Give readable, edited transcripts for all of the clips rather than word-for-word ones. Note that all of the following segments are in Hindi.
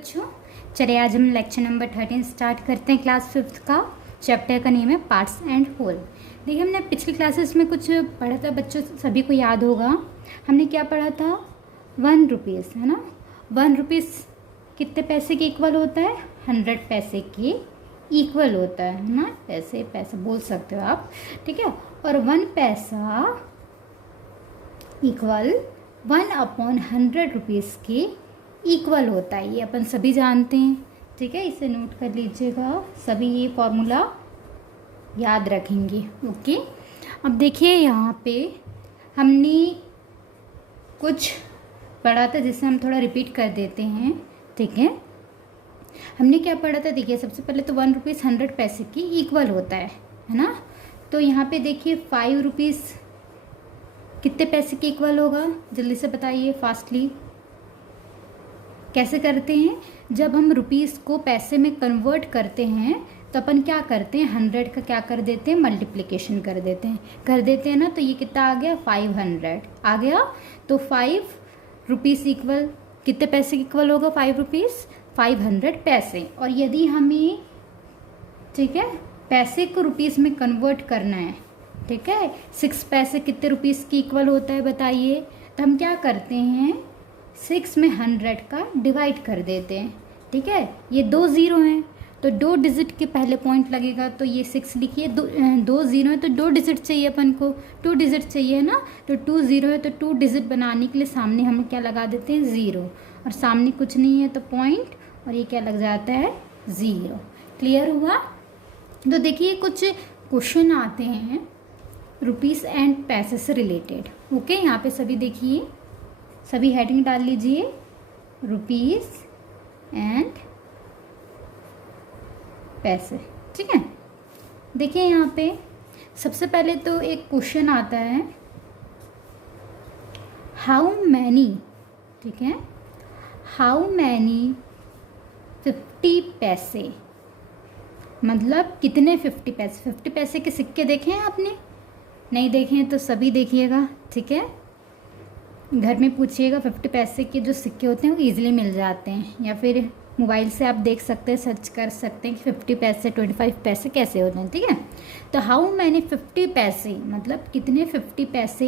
बच्चों, चलिए आज हम लेक्चर नंबर 13 स्टार्ट करते हैं। क्लास 5th का चैप्टर का नेम है पार्ट्स एंड होल। देखिए हमने पिछली क्लासेस में कुछ पढ़ा था बच्चों, सभी को याद होगा। हमने क्या पढ़ा था? 1 रुपीज़, है ना। 1 रुपीज़ कितने पैसे के इक्वल होता है? 100 पैसे के इक्वल होता है ना। पैसे पैसे बोल सकते हो आप, ठीक है। और 1 पैसा इक्वल 1/100 रुपीज़ के इक्वल होता है। ये अपन सभी जानते हैं, ठीक है। इसे नोट कर लीजिएगा, सभी ये फॉर्मूला याद रखेंगे। ओके, अब देखिए यहाँ पे हमने कुछ पढ़ा था जिसे हम थोड़ा रिपीट कर देते हैं, ठीक है। हमने क्या पढ़ा था? देखिए सबसे पहले तो 1 रुपीज़ 100 पैसे की इक्वल होता है ना। तो यहाँ पे देखिए 5 रुपीज़ कितने पैसे के इक्वल होगा? जल्दी से बताइए, फास्टली। कैसे करते हैं? जब हम रुपीज़ को पैसे में कन्वर्ट करते हैं तो अपन क्या करते हैं? 100 का क्या कर देते हैं? मल्टीप्लिकेशन कर देते हैं ना। तो ये कितना आ गया? 500 आ गया। तो 5 रुपीज़ इक्वल कितने पैसे के इक्वल होगा? 5 रुपीज़ 500 पैसे। और यदि हमें, ठीक है, पैसे को रुपीज़ में कन्वर्ट करना है, ठीक है, 6 पैसे कितने रुपीज़ की इक्वल होता है बताइए? तो हम क्या करते हैं? 6 में 100 का डिवाइड कर देते हैं, ठीक है। ये 2 ज़ीरो हैं तो 2 डिजिट के पहले पॉइंट लगेगा, तो ये 6 लिखिए। 2 ज़ीरो है तो 2 डिजिट चाहिए अपन को, 2 डिजिट चाहिए ना। तो 2 ज़ीरो है तो 2 डिजिट बनाने के लिए सामने हम क्या लगा देते हैं? 0। और सामने कुछ नहीं है तो पॉइंट, और ये क्या लग जाता है? 0। क्लियर हुआ? तो देखिए कुछ क्वेश्चन आते हैं रुपीज़ एंड पैसे से रिलेटेड। ओके, यहाँ पे सभी देखिए, सभी हेडिंग डाल लीजिए, रुपीज़ एंड पैसे, ठीक है। देखिए यहाँ पे सबसे पहले तो एक क्वेश्चन आता है, हाउ मैनी, ठीक है, हाउ मैनी 50 पैसे, मतलब कितने 50 पैसे? 50 पैसे के सिक्के देखे हैं आपने? नहीं देखे हैं तो सभी देखिएगा, ठीक है। घर में पूछिएगा, 50 पैसे के जो सिक्के होते हैं वो ईजिली मिल जाते हैं, या फिर मोबाइल से आप देख सकते हैं, सर्च कर सकते हैं कि 50 पैसे 25 पैसे कैसे होते हैं, ठीक है। तो हाउ मैनी 50 पैसे, मतलब कितने 50 पैसे,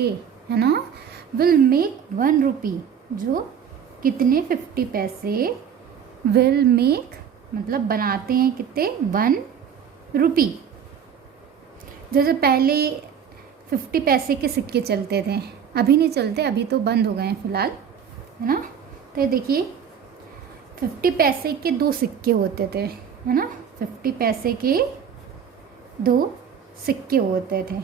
है ना, विल मेक 1 रुपी, जो कितने 50 पैसे विल मेक, मतलब बनाते हैं कितने? 1 रुपी। जैसे पहले 50 पैसे के सिक्के चलते थे, अभी नहीं चलते, अभी तो बंद हो गए हैं फिलहाल, है ना। तो ये देखिए 50 पैसे के 2 सिक्के होते थे, है ना। 50 पैसे के 2 सिक्के होते थे।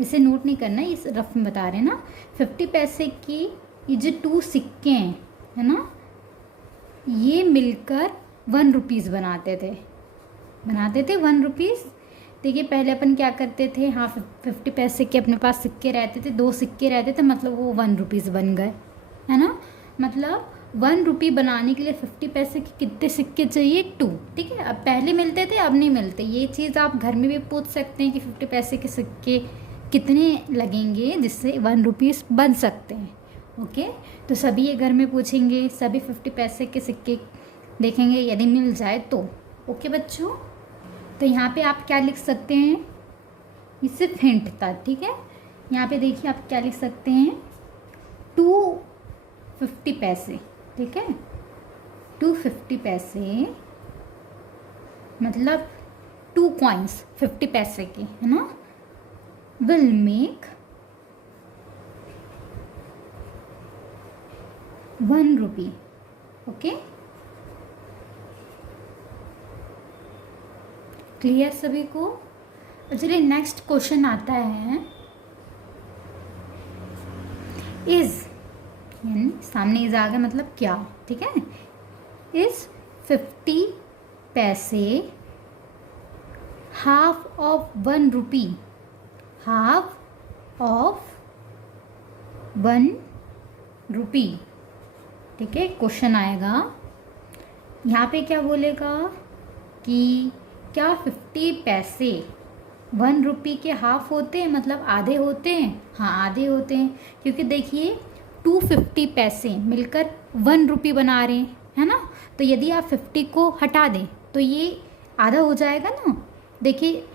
इसे नोट नहीं करना, इस रफ में बता रहे हैं ना। 50 पैसे की ये जो 2 सिक्के हैं, है ना, ये मिलकर 1 रुपीज़ बनाते थे 1 रुपीज़। देखिए पहले अपन क्या करते थे? हाँ, 50 पैसे के अपने पास सिक्के रहते थे, 2 सिक्के रहते थे, मतलब वो 1 रुपीज़ बन गए, है ना। मतलब 1 रुपी बनाने के लिए 50 पैसे के कितने सिक्के चाहिए? 2, ठीक है। अब पहले मिलते थे, अब नहीं मिलते। ये चीज़ आप घर में भी पूछ सकते हैं कि 50 पैसे के सिक्के कितने लगेंगे जिससे 1 रुपीज़ बन सकते हैं। ओके, तो सभी ये घर में पूछेंगे, सभी 50 पैसे के सिक्के देखेंगे, यदि मिल जाए तो। ओके बच्चों, तो यहाँ पे आप क्या लिख सकते हैं? ये सिर्फ हिंट था, ठीक है। यहाँ पे देखिए आप क्या लिख सकते हैं? 250 पैसे, ठीक है। 250 पैसे मतलब 2 कॉइन्स 50 पैसे के, है ना, will make 1 rupee. Okay, clear सभी को? चलिए नेक्स्ट क्वेश्चन आता है, इज, यानी सामने इज आ गया मतलब क्या, ठीक है। इज 50 पैसे half of 1 rupee, half of 1 रुपी, ठीक है। क्वेश्चन आएगा यहाँ पे, क्या बोलेगा कि क्या 50 पैसे 1 रुपी के हाफ होते हैं, मतलब आधे होते हैं? हाँ, आधे होते हैं, क्योंकि देखिए 250 पैसे मिलकर 1 रुपी बना रहे हैं, है ना। तो यदि आप 50 को हटा दें तो ये आधा हो जाएगा ना। देखिए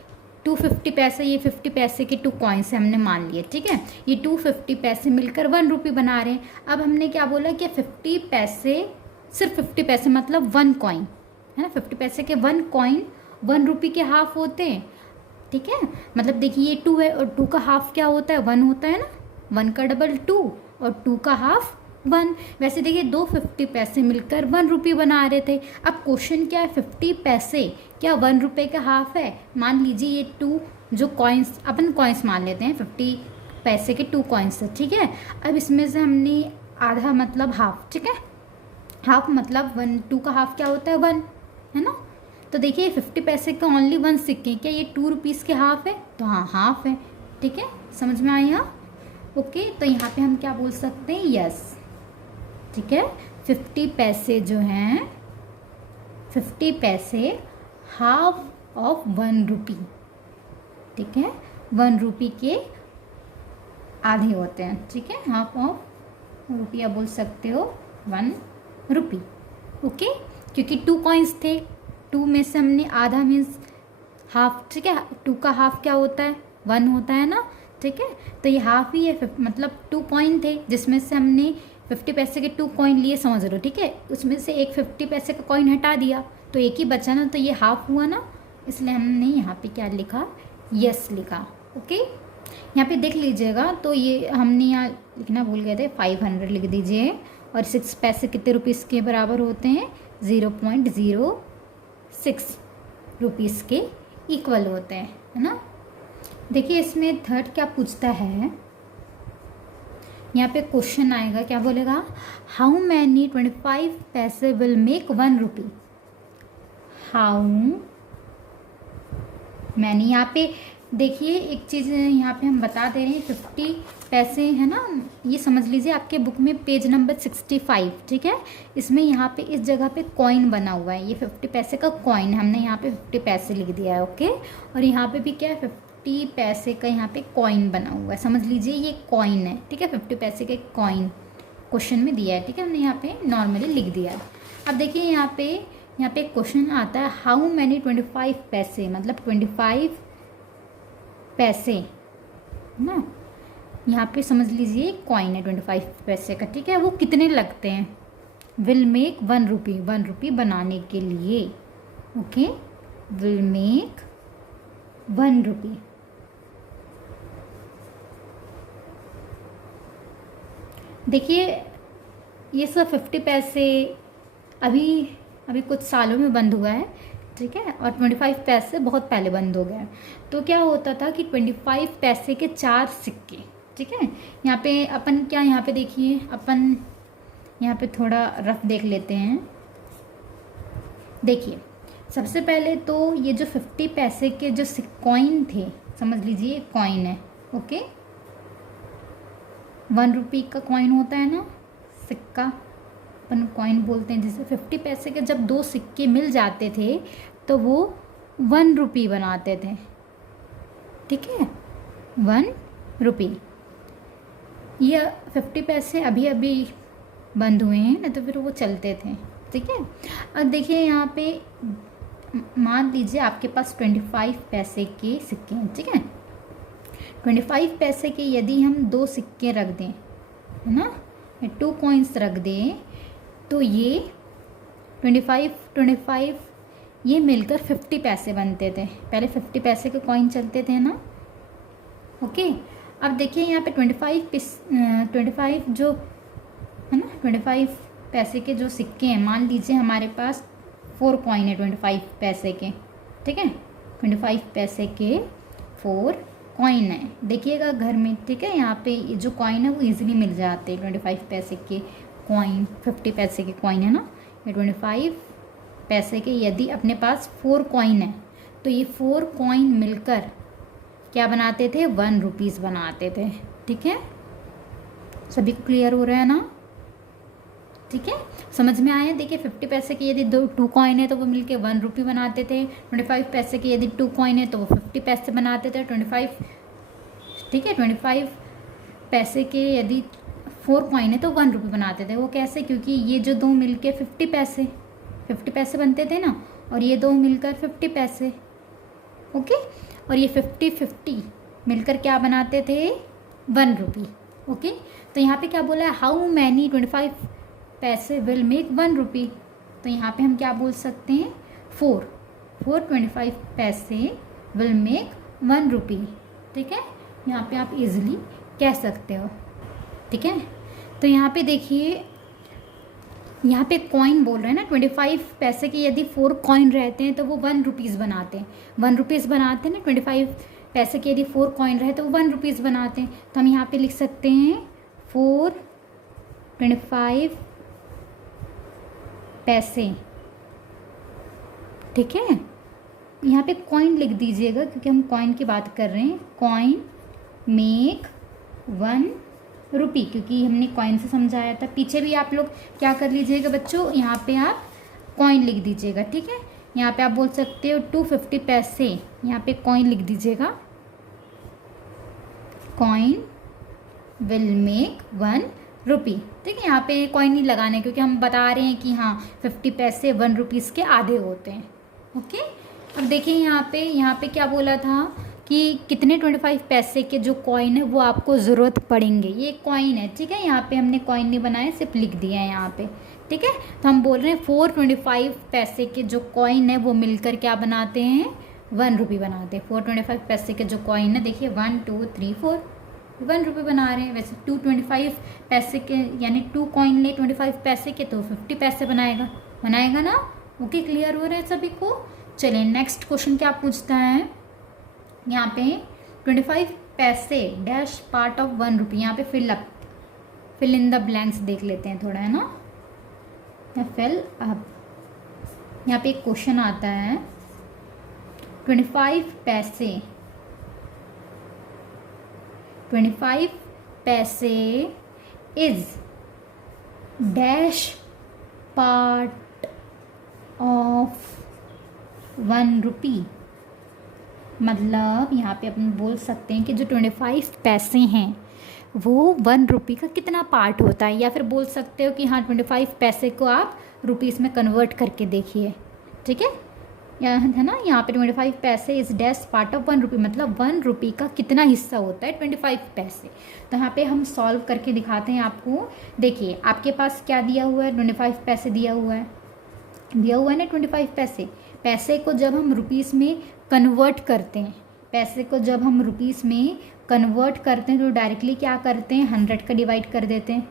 250 पैसे, ये 50 पैसे के 2 कॉइन्स हमने मान लिए, ठीक है। ये 250 पैसे मिलकर 1 रुपये बना रहे हैं। अब हमने क्या बोला कि 50 पैसे, सिर्फ 50 पैसे मतलब 1 कॉइन है ना। 50 पैसे के 1 कॉइन 1 रुपये के हाफ होते हैं, ठीक है। मतलब देखिए ये 2 है और 2 का हाफ क्या होता है, 1 होता है ना। 1 का डबल 2 और 2 का हाफ 1। वैसे देखिए 250 पैसे मिलकर 1 रुपये बना रहे थे। अब क्वेश्चन क्या है, 50 पैसे क्या 1 रुपये का हाफ है। मान लीजिए ये 2 जो कॉइन्स, अपन कॉइन्स मान लेते हैं, 50 पैसे के 2 कॉइन्स है, ठीक है। अब इसमें से हमने आधा मतलब हाफ, ठीक है। हाफ मतलब 2 का हाफ क्या होता है 1, है ना। तो देखिए 50 पैसे का ओनली 1 सिक्के, क्या ये 2 रुपीज़ के हाफ है, तो हाँ हाफ है, ठीक है। समझ में आया, ओके। तो यहाँ पे हम क्या बोल सकते हैं, यस, ठीक है। 50 पैसे जो हैं, 50 पैसे हाफ ऑफ 1 रुपी, ठीक है। 1 रुपी के आधे होते हैं, ठीक है। हाफ ऑफ रुपया बोल सकते हो 1 रुपी, ओके। क्योंकि 2 कॉइन्स थे, 2 में से हमने आधा मीन्स हाफ, ठीक है। 2 का हाफ क्या होता है 1 होता है ना, ठीक है। तो ये हाफ ही है, मतलब 2 कॉइन थे जिसमें से हमने 50 पैसे के 2 कॉइन लिए, समझ लो, ठीक है। उसमें से एक 50 पैसे का कॉइन हटा दिया तो एक ही बचा ना, तो ये हाफ हुआ ना, इसलिए हमने यहाँ पे क्या लिखा, यस लिखा, ओके। यहाँ पे देख लीजिएगा, तो ये हमने यहाँ लिखना भूल गए थे, 500 लिख दीजिए। और 6 पैसे कितने रुपीज़ के बराबर होते हैं, 0.06 रुपीज़ के इक्वल होते हैं, है ना। देखिए इसमें थर्ड क्या पूछता है, यहाँ पे क्वेश्चन आएगा, क्या बोलेगा, हाउ मैनी 25 पैसे will make 1 rupee. How many, यहाँ पे देखिए एक चीज़ यहाँ पे हम बता दे रहे हैं, 50 पैसे है ना, ये समझ लीजिए आपके बुक में पेज नंबर 65, ठीक है। इसमें यहाँ पे इस जगह पे कॉइन बना हुआ है, ये 50 पैसे का कॉइन, हमने यहाँ पे 50 पैसे लिख दिया है, ओके। और यहाँ पे भी क्या है, 50 पैसे का यहाँ पे कॉइन बना हुआ है, समझ लीजिए ये कॉइन है, ठीक है। 50 पैसे के कॉइन क्वेश्चन में दिया है, ठीक है। हमने यहाँ पे नॉर्मली लिख दिया है। अब देखिए यहाँ पे क्वेश्चन आता है, हाउ मैनी 25 पैसे, मतलब 25 पैसे ना, यहाँ पे समझ लीजिए कॉइन है 25 पैसे का, ठीक है। वो कितने लगते हैं, विल मेक 1 रुपी, 1 रुपी बनाने के लिए, ओके। विल मेक 1 रुपी। देखिए ये सब 50 पैसे अभी कुछ सालों में बंद हुआ है, ठीक है। और 25 पैसे बहुत पहले बंद हो गया। तो क्या होता था कि 25 पैसे के 4 सिक्के, ठीक है। यहाँ पे अपन क्या, यहाँ पे देखिए अपन यहाँ पे थोड़ा रफ देख लेते हैं। देखिए सबसे पहले तो ये जो 50 पैसे के जो कॉइन थे, समझ लीजिए कॉइन है, ओके। 1 रुपी का कॉइन होता है ना, सिक्का अपन कॉइन बोलते हैं जिसे। 50 पैसे के जब 2 सिक्के मिल जाते थे तो वो 1 रुपी बनाते थे, ठीक है। 1 रुपी। ये 50 पैसे अभी बंद हुए हैं, नहीं तो फिर वो चलते थे, ठीक है। अब देखिए यहाँ पे मान लीजिए आपके पास 25 पैसे के सिक्के हैं, ठीक है। 25 पैसे के यदि हम 2 सिक्के रख दें, है ना, 2 कॉइन्स रख दें, तो ये 25 ये मिलकर 50 पैसे बनते थे। पहले 50 पैसे के कॉइन चलते थे ना, ओके। अब देखिए यहाँ पे 25 जो है ना, 25 पैसे के जो सिक्के हैं, मान लीजिए हमारे पास 4 कॉइन है 25 पैसे के, ठीक है। 25 पैसे के 4 कॉइन है, देखिएगा घर में, ठीक है। यहाँ पे ये जो कॉइन है वो इजीली मिल जाते हैं, 25 पैसे के कॉइन, 50 पैसे के कॉइन है ना। ये 25 पैसे के यदि अपने पास 4 कॉइन है तो ये 4 कॉइन मिलकर क्या बनाते थे, 1 रुपीज़ बनाते थे, ठीक है। सभी क्लियर हो रहा है ना, ठीक है, समझ में आया। देखिए 50 पैसे के यदि 2 कॉइन है तो वो मिलके 1 रुपी बनाते थे। 25 पैसे के यदि 2 कॉइन है तो वो 50 पैसे बनाते थे। 25, ठीक है, 25 पैसे के यदि 4 कॉइन है तो 1 रुपी बनाते थे। वो कैसे, क्योंकि ये जो 2 मिलके 50 पैसे, 50 पैसे बनते थे ना, और ये दो मिलकर 50 पैसे। ओके, और ये 50 मिलकर क्या बनाते थे, 1 रुपी। ओके, तो यहाँ पे क्या बोला है, हाउ मैनी 25 पैसे विल मेक 1 रुपी। तो यहाँ पे हम क्या बोल सकते हैं, 4 25 पैसे विल मेक 1 रुपी। ठीक है, यहाँ पे आप इजीली कह सकते हो। ठीक है, तो यहाँ पे देखिए, यहाँ पे कॉइन बोल रहे हैं ना, 25 पैसे के यदि 4 कॉइन रहते हैं तो वो 1 रुपीज़ बनाते हैं। 1 रुपीज़ बनाते हैं ना, 25 पैसे के यदि 4 कॉइन रहे तो वो 1 रुपीज़ बनाते हैं। तो हम यहाँ पे लिख सकते हैं 4 25 पैसे। ठीक है, यहाँ पे कॉइन लिख दीजिएगा क्योंकि हम कॉइन की बात कर रहे हैं। कॉइन मेक 1 रुपी, क्योंकि हमने कॉइन से समझाया था। पीछे भी आप लोग क्या कर लीजिएगा बच्चों, यहाँ पे आप कॉइन लिख दीजिएगा। ठीक है, यहाँ पे आप बोल सकते हो 250 पैसे, यहाँ पे कॉइन लिख दीजिएगा। कॉइन विल मेक 1 रुपी। ठीक है, यहाँ पे कॉइन नहीं लगाने क्योंकि हम बता रहे हैं कि हाँ 50 पैसे 1 रुपीज़ के आधे होते हैं। ओके, अब देखिए यहाँ पे क्या बोला था कि कितने 25 पैसे के जो कॉइन है वो आपको ज़रूरत पड़ेंगे। ये कॉइन है, ठीक है, यहाँ पे हमने कॉइन नहीं बनाया, सिर्फ लिख दिया है यहाँ पे। ठीक है, तो हम बोल रहे हैं 4 25 पैसे के जो कॉइन है वो मिलकर क्या बनाते हैं, 1 रुपी बनाते हैं। 4 25 पैसे के जो कॉइन है, देखिए 1 2 3 4 1 रुपी बना रहे हैं। वैसे 2 25 पैसे के यानी 2 कॉइन ले 25 पैसे के तो 50 पैसे बनाएगा ना। ओके, क्लियर हो रहा है सभी को। चलिए नेक्स्ट क्वेश्चन क्या पूछता है, यहाँ पे 25 पैसे डैश पार्ट ऑफ 1 रुपी। यहाँ पे फिल इन द ब्लैंक्स देख लेते हैं थोड़ा, है ना, फिल अप। यहाँ पे एक क्वेश्चन आता है 25 पैसे इज डैश पार्ट ऑफ 1 रुपी। मतलब यहाँ पे अपन बोल सकते हैं कि जो 25 पैसे हैं वो 1 रुपी का कितना पार्ट होता है, या फिर बोल सकते हो कि हाँ 25 पैसे को आप रुपीज़ में कन्वर्ट करके देखिए। ठीक है, है ना, यहाँ पे 25 पैसे इज डैश पार्ट ऑफ 1 रुपी, मतलब 1 रुपी का कितना हिस्सा होता है 25 पैसे। तो यहाँ पे हम सॉल्व करके दिखाते हैं आपको। देखिए आपके पास क्या दिया हुआ है, 25 पैसे दिया हुआ है ना 25 पैसे। पैसे को जब हम रुपीज़ में कन्वर्ट करते हैं, तो डायरेक्टली क्या करते हैं, 100 का डिवाइड कर देते हैं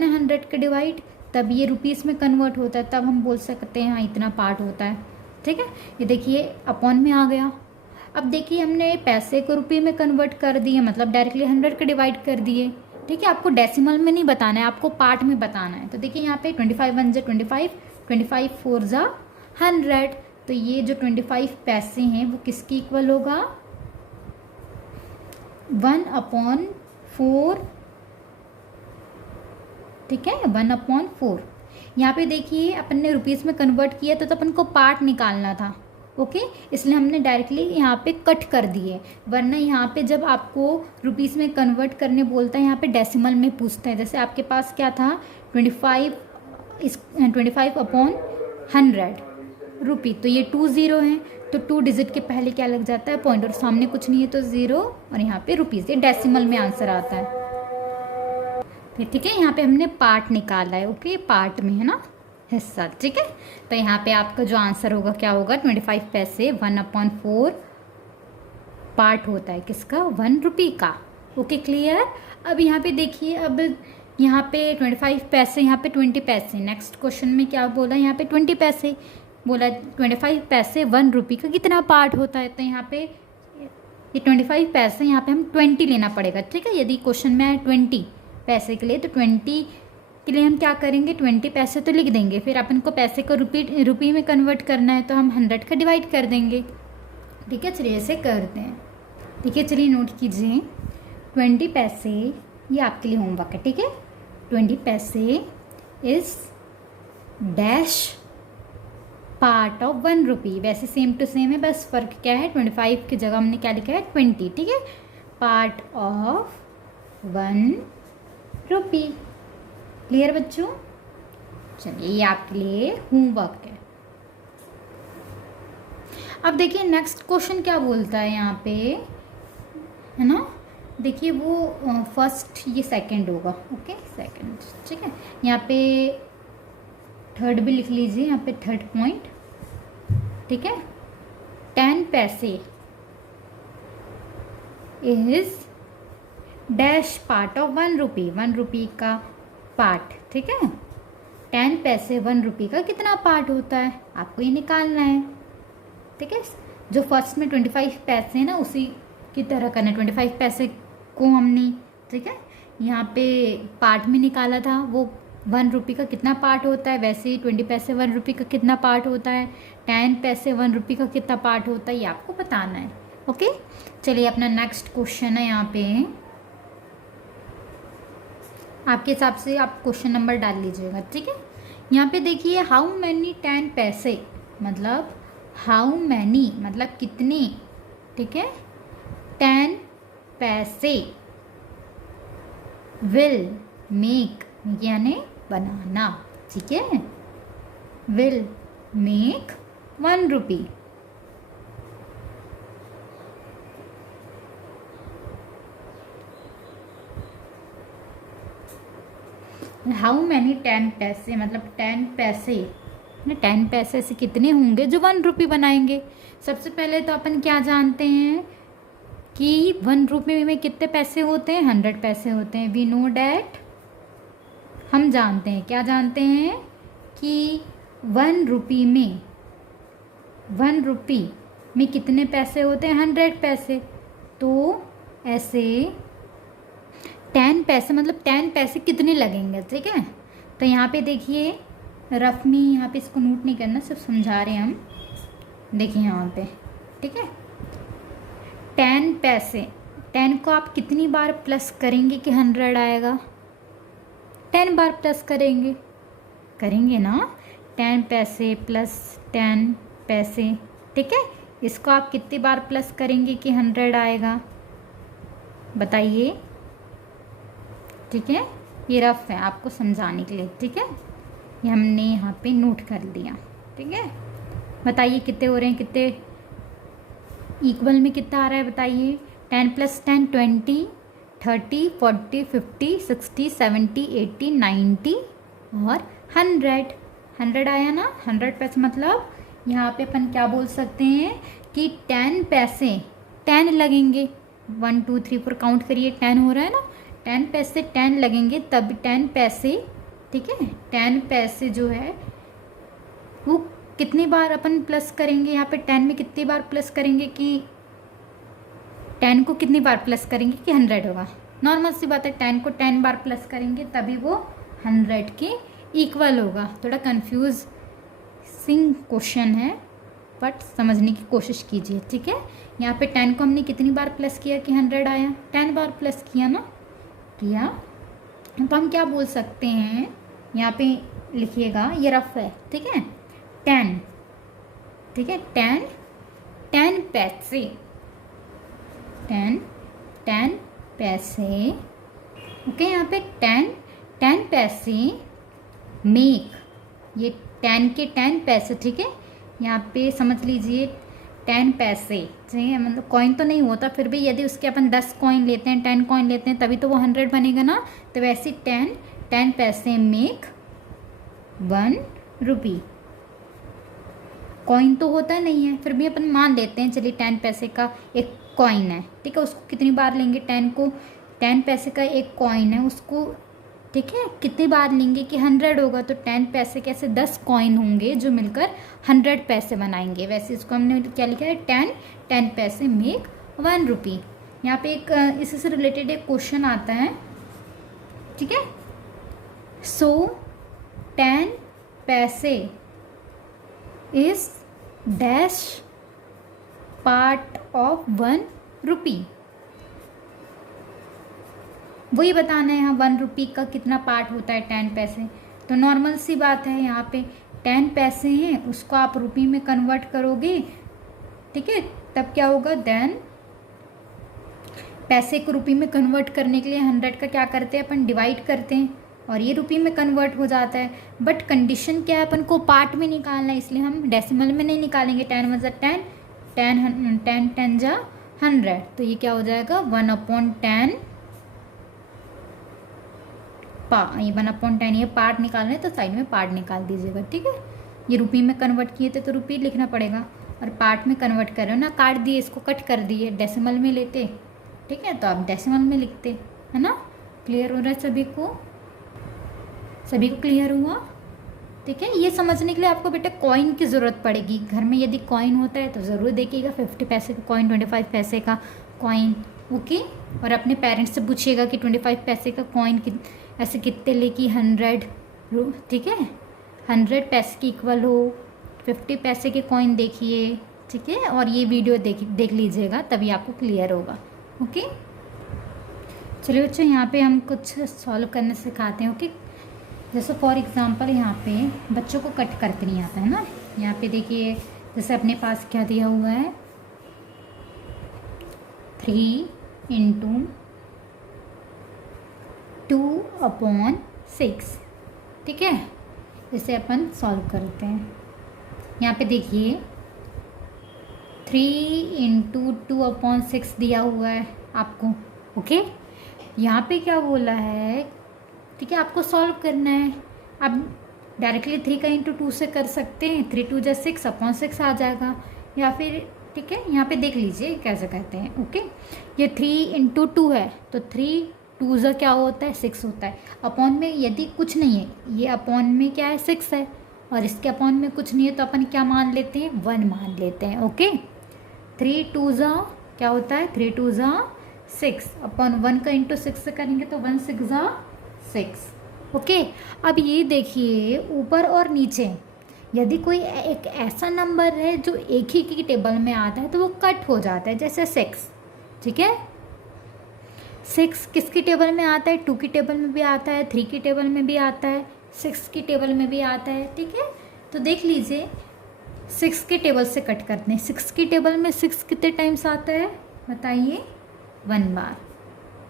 ना, 100 का डिवाइड, तब ये रुपीज़ में कन्वर्ट होता है, तब हम बोल सकते हैं हाँ इतना पार्ट होता है। ठीक है, ये देखिए अपॉन में आ गया। अब देखिए हमने पैसे को रुपये में कन्वर्ट कर दिए, मतलब डायरेक्टली 100 का डिवाइड कर दिए। ठीक है, आपको डेसिमल में नहीं बताना है, आपको पार्ट में बताना है। तो देखिए यहाँ पे 25 1 जा 25, 25 4 जा 100। तो ये जो 25 पैसे हैं वो किसकी इक्वल होगा, 1/4। ठीक है, 1/4। यहाँ पे देखिए अपन ने रुपीज़ में कन्वर्ट किया तो अपन को पार्ट निकालना था। ओके, इसलिए हमने डायरेक्टली यहाँ पे कट कर दिए, वरना यहाँ पे जब आपको रुपीज़ में कन्वर्ट करने बोलता है यहाँ पे डेसिमल में पूछता है। जैसे आपके पास क्या था 25/100 रुपी, तो ये 2 0 हैं, तो 2 डिजिट के पहले क्या लग जाता है, पॉइंट, और सामने कुछ नहीं है तो 0, और यहाँ पे रुपीज़, ये डेसिमल में आंसर आता है। ठीक है, यहाँ पे हमने पार्ट निकाला है। ओके, पार्ट में है ना हिस्सा। ठीक है, तो यहाँ पे आपका जो आंसर होगा क्या होगा, 25 पैसे 1/4 पार्ट होता है किसका, 1 रुपी का। Okay, clear. अब यहाँ पे देखिए, अब यहाँ पे 25 पैसे, यहाँ पे 20 पैसे। नेक्स्ट क्वेश्चन में क्या बोला, यहाँ पे 20 पैसे बोला, 25 पैसे 1 रुपी का कितना पार्ट होता है। तो यहाँ पे ये 25 पैसे, यहाँ पे हम 20 लेना पड़ेगा। ठीक है, यदि क्वेश्चन में है 20 पैसे के लिए, तो 20 के लिए हम क्या करेंगे, 20 पैसे तो लिख देंगे, फिर अपन को पैसे को रुपी में कन्वर्ट करना है तो हम 100 का डिवाइड कर देंगे। ठीक है, चलिए ऐसे करते हैं। ठीक है, चलिए नोट कीजिए 20 पैसे, ये आपके लिए होमवर्क है। ठीक है, 20 पैसे इज डैश पार्ट ऑफ 1 रुपी। वैसे सेम टू सेम है, बस फ़र्क क्या है, 25 की जगह हमने क्या लिखा है 20। ठीक है, पार्ट ऑफ 1 रुपी। क्लियर बच्चों। चलिए ये आपके लिए होमवर्क है। अब देखिए नेक्स्ट क्वेश्चन क्या बोलता है यहाँ पे, है ना। देखिए वो फर्स्ट, ये सेकंड होगा, ओके सेकंड, ठीक है। यहाँ पे थर्ड भी लिख लीजिए, यहाँ पे थर्ड पॉइंट, ठीक है। 10 पैसे इज डैश पार्ट ऑफ 1 रुपी, 1 रुपी का पार्ट, ठीक है। 10 पैसे 1 रुपी का कितना पार्ट होता है, आपको ये निकालना है, ठीक है। जो फर्स्ट में 25 पैसे हैं ना, उसी की तरह करना है। 25 पैसे को हमने, ठीक है, यहाँ पे पार्ट में निकाला था, वो 1 रुपी का कितना पार्ट होता है, वैसे ही 20 पैसे 1 रुपी का कितना पार्ट होता है, 10 पैसे 1 रुपी का कितना पार्ट होता है, ये आपको बताना है, ओके। चलिए अपना नेक्स्ट क्वेश्चन है, यहाँ पे आपके हिसाब से आप क्वेश्चन नंबर डाल लीजिएगा, ठीक है। यहाँ पे देखिए हाउ मैनी 10 पैसे, मतलब हाउ मैनी मतलब कितने, ठीक है, 10 पैसे विल मेक यानी बनाना, ठीक है, will make 1 rupee. How many 10 पैसे मतलब 10 पैसे, 10 पैसे से कितने होंगे जो 1 रुपी बनाएंगे। सबसे पहले तो अपन क्या जानते हैं कि 1 रुपये में कितने पैसे होते हैं, 100 पैसे होते हैं। वी नो डैट, हम जानते हैं, क्या जानते हैं कि 1 रुपी में, 1 रुपी में कितने पैसे होते हैं, 100 पैसे। तो ऐसे 10 पैसे मतलब 10 पैसे कितने लगेंगे, ठीक है। तो यहाँ पे देखिए रफ में, यहाँ पे इसको नोट नहीं करना, सिर्फ समझा रहे हैं हम। देखिए यहाँ पे, ठीक है, 10 पैसे, 10 को आप कितनी बार प्लस करेंगे कि 100 आएगा, 10 बार प्लस करेंगे, करेंगे ना। 10 पैसे प्लस 10 पैसे, ठीक है, इसको आप कितनी बार प्लस करेंगे कि 100 आएगा, बताइए, ठीक है। ये रफ है आपको समझाने के लिए, ठीक है, ये हमने यहाँ पे नोट कर लिया, ठीक है। बताइए कितने हो रहे हैं, कितने इक्वल में कितना आ रहा है, बताइए। 10 प्लस 10 20, 30, 40, 50, 60, 70, 80, 90 और 100, 100 आया ना। 100 पैसे मतलब यहाँ पे अपन क्या बोल सकते हैं कि 10 पैसे 10 लगेंगे, 1 2 3 4 काउंट करिए, 10 हो रहा है ना। 10 पैसे 10 लगेंगे तब 10 पैसे, ठीक है, 10 पैसे जो है वो कितनी बार अपन प्लस करेंगे, यहाँ पे 10 में कितनी बार प्लस करेंगे कि 10 को कितनी बार प्लस करेंगे कि 100 होगा। नॉर्मल सी बात है, 10 को 10 बार प्लस करेंगे तभी वो 100 के इक्वल होगा। थोड़ा कंफ्यूजिंग क्वेश्चन है बट समझने की कोशिश कीजिए, ठीक है। यहाँ पे 10 को हमने कितनी बार प्लस किया कि 100 आया, 10 बार प्लस किया ना, किया। तो हम क्या बोल सकते हैं, यहाँ पे लिखिएगा, ये रफ है, ठीक है। 10, ठीक है, 10 पैसे, 10 पैसे, ओके। यहाँ पे 10 पैसे मेक, ये 10 के 10 पैसे, ठीक है। यहाँ पे समझ लीजिए 10 पैसे, ठीक, मतलब कॉइन तो नहीं होता, फिर भी यदि उसके अपन 10 कॉइन लेते हैं, 10 कॉइन लेते हैं तभी तो वो 100 बनेगा ना। तो वैसे 10 पैसे मेक 1 रुपी। कॉइन तो होता नहीं है, फिर भी अपन मान लेते हैं, चलिए 10 पैसे का एक कॉइन है, ठीक है, उसको कितनी बार लेंगे, 10 को, 10 पैसे का एक कॉइन है उसको, ठीक है, कितनी बार लेंगे कि 100 होगा। तो 10 पैसे के ऐसे 10 कॉइन होंगे जो मिलकर 100 पैसे बनाएंगे। वैसे इसको हमने क्या लिखा है, 10 पैसे मेक 1 रुपी। यहाँ पे एक इसी से रिलेटेड एक क्वेश्चन आता है, ठीक है। सो 10 पैसे इज डैश पार्ट ऑफ 1 रुपी। वही बताना है यहाँ 1 रुपी का कितना पार्ट होता है 10 पैसे। तो नॉर्मल सी बात है, यहाँ पे 10 पैसे हैं, उसको आप रुपी में कन्वर्ट करोगे, ठीक है, तब क्या होगा, देन पैसे को रुपी में कन्वर्ट करने के लिए 100 का क्या करते हैं अपन, डिवाइड करते हैं, और ये रुपये में कन्वर्ट हो जाता है। बट कंडीशन क्या है, अपन को पार्ट में निकालना है, इसलिए हम डेसिमल में नहीं निकालेंगे। 10 × 10, 10 10 जा 100, तो ये क्या हो जाएगा 1/10। ये 1/10 ये पार्ट निकालना है तो साइड में पार्ट निकाल दीजिएगा, ठीक है। ये रुपये में कन्वर्ट किए थे तो रुपये लिखना पड़ेगा, और पार्ट में कन्वर्ट कर रहे हो ना, काट दिए, इसको कट कर दिए, डेसिमल में लेते, ठीक है, तो आप डेसिमल में लिखते, है ना। क्लियर हो रहा है सभी को? सभी को क्लियर हुआ? ठीक है। ये समझने के लिए आपको बेटा कॉइन की ज़रूरत पड़ेगी। घर में यदि कॉइन होता है तो ज़रूर देखिएगा, 50 पैसे का कॉइन, 25 पैसे का कॉइन, ओके। और अपने पेरेंट्स से पूछिएगा कि 25 पैसे का कॉइन ऐसे कितने लेके 100, ठीक है, 100 पैसे की इक्वल हो। 50 पैसे के कॉइन देखिए, ठीक है, और ये वीडियो देख लीजिएगा, तभी आपको क्लियर होगा, ओके। चलिए बच्चों, यहाँ पे हम कुछ सॉल्व करने सिखाते हैं, ओके। जैसे फॉर एग्ज़ाम्पल यहाँ पे बच्चों को कट करके नहीं आता है ना। यहाँ पे देखिए, जैसे अपने पास क्या दिया हुआ है, 3 × 2/6, ठीक है। इसे अपन सॉल्व करते हैं। यहाँ पे देखिए 3 × 2/6 दिया हुआ है आपको, ओके। यहाँ पे क्या बोला है, ठीक है, आपको सॉल्व करना है। अब डायरेक्टली 3 का × 2 से कर सकते हैं, 3 × 2 = 6/6 आ जाएगा, या फिर ठीक है, यहाँ पे देख लीजिए कैसे कहते हैं, ओके। ये 3 × 2 है तो 3 2 क्या होता है 6 होता है। अपॉन में यदि कुछ नहीं है, ये अपॉन में क्या है 6 है, और इसके अपॉन में कुछ नहीं है, तो अपन क्या मान लेते हैं 1 मान लेते हैं, ओके। 3 2 क्या होता है 3 2 6 अपॉन 1 का × 6 से करेंगे तो 1 6 6, ओके। अब ये देखिए ऊपर और नीचे, यदि कोई एक ऐसा नंबर है जो एक ही की टेबल में आता है तो वो कट हो जाता है, जैसे 6, ठीक है। 6 किसकी टेबल में आता है, 2 की टेबल में भी आता है, 3 की टेबल में भी आता है, 6 की टेबल में भी आता है, ठीक है। तो देख लीजिए 6 के टेबल से कट करते हैं। 6 की टेबल में 6 कितने टाइम्स आता है बताइए, 1 बार।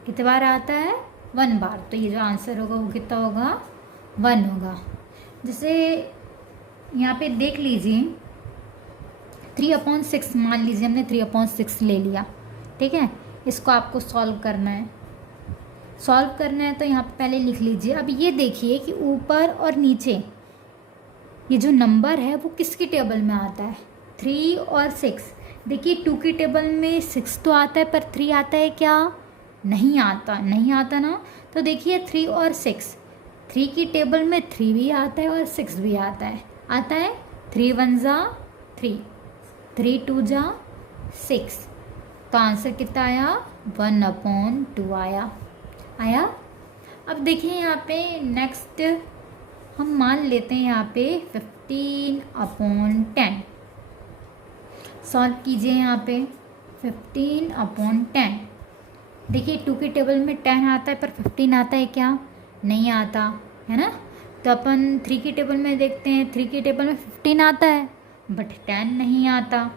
कितने बार आता है 1 बार। तो ये जो आंसर होगा वो कितना होगा 1 होगा। जैसे यहाँ पे देख लीजिए 3/6 मान लीजिए हमने 3/6 ले लिया, ठीक है। इसको आपको सॉल्व करना है। सॉल्व करना है तो यहाँ पे पहले लिख लीजिए। अब ये देखिए कि ऊपर और नीचे ये जो नंबर है वो किसकी टेबल में आता है, 3 और 6। देखिए 2 की टेबल में 6 तो आता है पर 3 आता है क्या, नहीं आता, नहीं आता ना। तो देखिए 3 और 6, 3 की टेबल में 3 भी आता है और 6 भी आता है। 3 1 3, 3 2 6, तो आंसर कितना आया 1/2 आया। अब देखिए यहाँ पे नेक्स्ट हम मान लेते हैं यहाँ पे 15/10। सॉल्व कीजिए यहाँ पे 15/10। देखिए 2 की टेबल में 10 आता है पर 15 आता है क्या, नहीं आता है ना। तो अपन 3 की टेबल में देखते हैं, 3 की टेबल में 15 आता है बट 10 नहीं आता।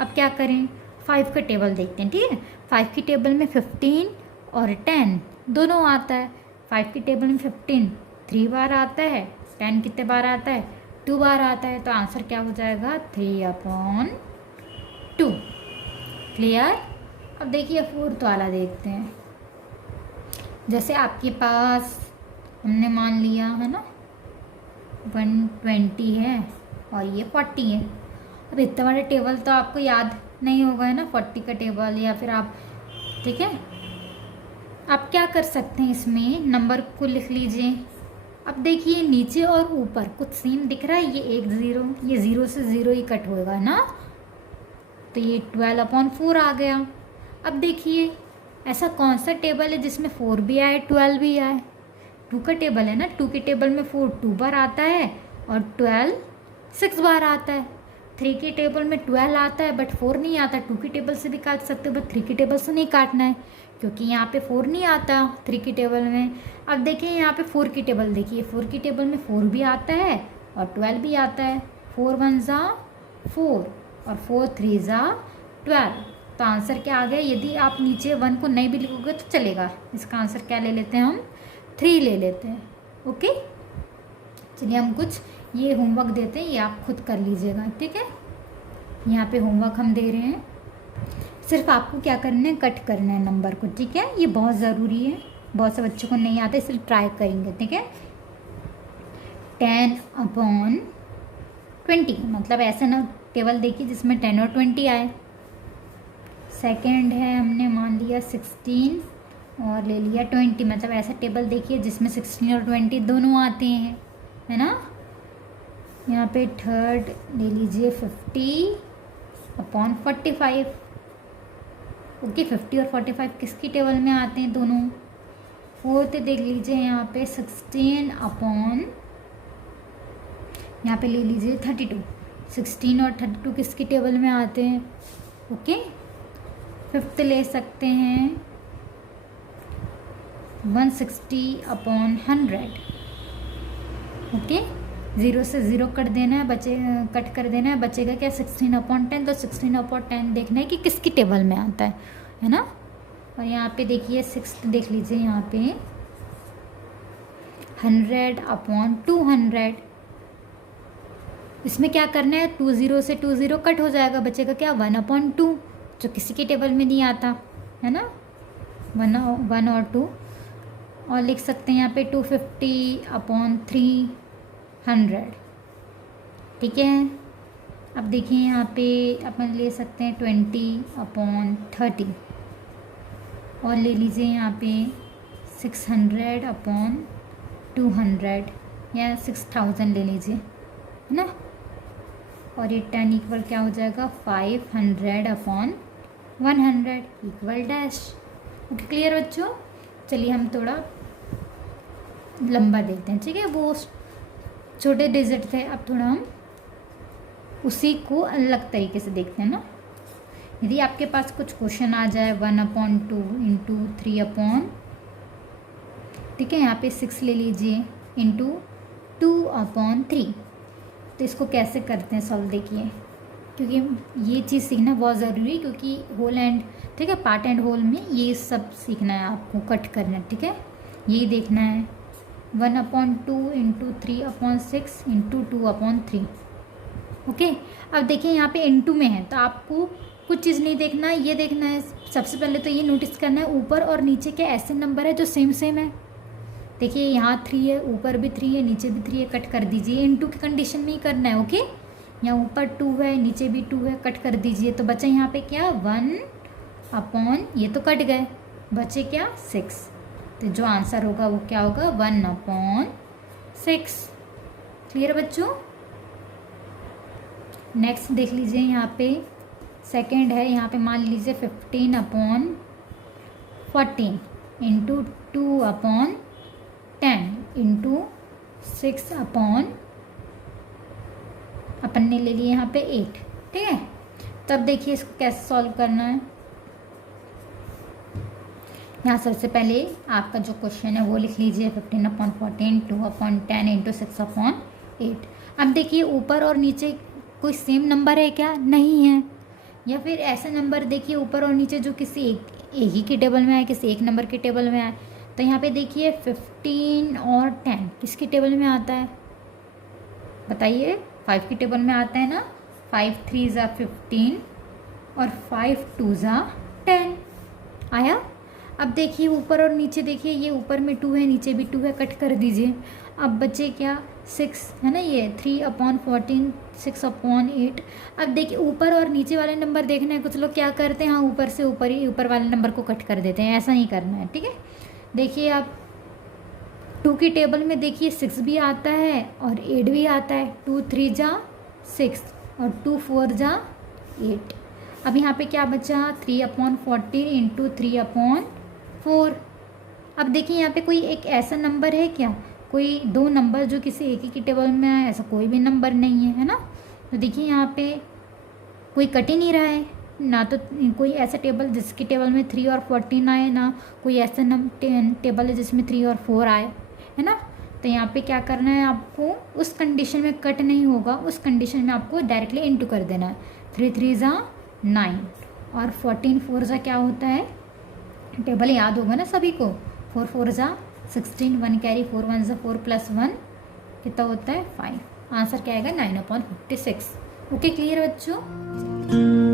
अब क्या करें, 5 का टेबल देखते हैं, ठीक है। 5 की टेबल में 15 और 10 दोनों आता है। 5 की टेबल में 15 3 बार आता है, 10 कितने बार आता है 2 बार आता है। तो आंसर क्या हो जाएगा 3/2। क्लियर। अब देखिए 4th वाला देखते हैं। जैसे आपके पास हमने मान लिया है ना 120 है और ये 40 है। अब इतना बड़ा टेबल तो आपको याद नहीं होगा है ना, 40 का टेबल, या फिर आप, ठीक है, आप क्या कर सकते हैं, इसमें नंबर को लिख लीजिए। अब देखिए नीचे और ऊपर कुछ सेम दिख रहा है, ये 1 0, ये 0 से 0 ही कट होगा ना, तो ये 12/4 आ गया। अब देखिए ऐसा कौन सा टेबल है जिसमें 4 भी आए 12 भी आए, 2 का टेबल है ना। 2 के टेबल में 4 2 बार आता है और 12 6 बार आता है। 3 के टेबल में 12 आता है बट 4 नहीं आता। 2 की टेबल से भी काट सकते हो बट 3 की टेबल से नहीं काटना है क्योंकि यहाँ पे 4 नहीं आता 3 की टेबल में। अब देखिए यहाँ पे 4 की टेबल देखिए, 4 की टेबल में 4 भी आता है और 12 भी आता है। 4 1 4 और 4 3 12। तो आंसर क्या आ गया, यदि आप नीचे 1 को नहीं भी लिखोगे तो चलेगा। इसका आंसर क्या ले लेते हैं हम 3 ले लेते हैं। ओके, चलिए हम कुछ ये होमवर्क देते हैं, ये आप खुद कर लीजिएगा, ठीक है। यहाँ पे होमवर्क हम दे रहे हैं, सिर्फ आपको क्या करना है, कट करना है नंबर को, ठीक है। ये बहुत ज़रूरी है, बहुत से बच्चों को नहीं आता, इसलिए ट्राई करेंगे, ठीक है। 10/20, मतलब ऐसा ना टेबल देखिए जिसमें 10 और 20 आए। सेकंड है, हमने मान लिया 16 और ले लिया 20, मतलब ऐसा टेबल देखिए जिसमें 16 और 20 दोनों आते हैं, है ना। यहाँ पे थर्ड ले लीजिए 50/45। ओके, 50 और 45 किसकी टेबल में आते हैं, दोनों। फोर्थ देख लीजिए यहाँ पे 16 यहाँ पे ले लीजिए 32। 16 और 32 किसकी टेबल में आते हैं। ओके, फिफ्थ ले सकते हैं 160/100। ओके, 0 से 0 कट देना है, कट कर देना है, बचेगा क्या 16/10। तो 16/10 देखना है कि किसकी टेबल में आता है ना। और यहाँ पे देखिए 6 देख लीजिए, यहाँ पे 100/200। इसमें क्या करना है, 20 से 20 कट हो जाएगा, बचेगा क्या 1/2, जो किसी की टेबल में नहीं आता है ना, 1 और 2। और लिख सकते हैं यहाँ पे 250/300, ठीक है। अब देखिए यहाँ पे अपन ले सकते हैं 20/30 और ले लीजिए यहाँ पे 600/200 या 6000 ले लीजिए, है ना। और ये 10 इक्वल क्या हो जाएगा 500/100 इक्वल डैश। ओके, क्लियर बच्चों। चलिए हम थोड़ा लंबा देखते हैं, ठीक है। वो छोटे डिजिट थे, अब थोड़ा हम उसी को अलग तरीके से देखते हैं ना। यदि आपके पास कुछ क्वेश्चन आ जाए 1/2 इंटू 3, ठीक है, यहाँ पे 6 ले लीजिए इंटू 2/3। तो इसको कैसे करते हैं सॉल्व, देखिए, क्योंकि ये चीज़ सीखना बहुत ज़रूरी है, क्योंकि होल एंड, ठीक है, पार्ट एंड होल में ये सब सीखना है आपको, कट करना है, ठीक है। यही देखना है 1/2 इंटू 3/6 इंटू 2/3। ओके, अब देखिए यहाँ पे इंटू में है, तो आपको कुछ चीज़ नहीं देखना है, ये देखना है सबसे पहले तो ये नोटिस करना है ऊपर और नीचे के ऐसे नंबर है जो सेम सेम है। देखिए यहाँ 3 है, ऊपर भी 3 है, नीचे भी 3 है, कट कर दीजिए। इंटू की कंडीशन में ही करना है। ओके, यहाँ ऊपर 2 है, नीचे भी 2 है, कट कर दीजिए। तो बचा यहाँ पे क्या 1/, ये तो कट गए, बचे क्या 6। तो जो आंसर होगा वो क्या होगा 1/6। क्लियर बच्चों। नेक्स्ट देख लीजिए, यहाँ पे सेकंड है, यहाँ पे मान लीजिए 15/14 इंटू 2/10 इंटू 6 अपन ने ले लिए यहाँ पे 8, ठीक है। तब देखिए इसको कैसे सॉल्व करना है। यहाँ सबसे पहले आपका जो क्वेश्चन है वो लिख लीजिए 15/14 2/10 इंटू 6/8। अब देखिए ऊपर और नीचे कोई सेम नंबर है क्या, नहीं है। या फिर ऐसा नंबर देखिए ऊपर और नीचे जो किसी एक ही की टेबल में आए, किसी एक नंबर की टेबल में आए। तो यहाँ पे देखिए 15 और 10 किसकी टेबल में आता है, बताइए। 5 की टेबल में आता है ना। 5 3 ज़ा 15 और 5 2 ज़ा 10 आया। अब देखिए ऊपर और नीचे, देखिए ये ऊपर में 2 है, नीचे भी 2 है, कट कर दीजिए। अब बचे क्या 6 है ना, ये 3/14 6/8। अब देखिए ऊपर और नीचे वाले नंबर देखना है। कुछ लोग क्या करते हैं, हाँ ऊपर से ऊपर ही ऊपर वाले नंबर को कट कर देते हैं, ऐसा नहीं करना है, ठीक है। देखिए आप 2 की टेबल में देखिए 6 भी आता है और 8 भी आता है। 2 3 ज़ा 6 और 2 4 ज़ा 8। अब यहाँ पे क्या बचा 3/14 इंटू 3/4। अब देखिए यहाँ पे कोई एक ऐसा नंबर है क्या, कोई 2 नंबर जो किसी एक ही की टेबल में आए, ऐसा कोई भी नंबर नहीं है ना। तो देखिए यहाँ पे कोई कट ही नहीं रहा है ना। तो कोई ऐसा टेबल जिसकी टेबल में 3 और 14 आए, ना कोई ऐसा टेबल है जिसमें 3 और 4 आए, है ना। तो यहाँ पे क्या करना है आपको, उस कंडीशन में कट नहीं होगा, उस कंडीशन में आपको डायरेक्टली इंटू कर देना है। 3 3 ज़ा 9 और 14 4 ज़ा क्या होता है, टेबल याद होगा ना सभी को। 4 4 ज़ा 16, 1 कैरी, 4 1 ज़ा 4 प्लस 1 कितना होता है 5। आंसर क्या आएगा 9/56। ओके क्लियर बच्चों।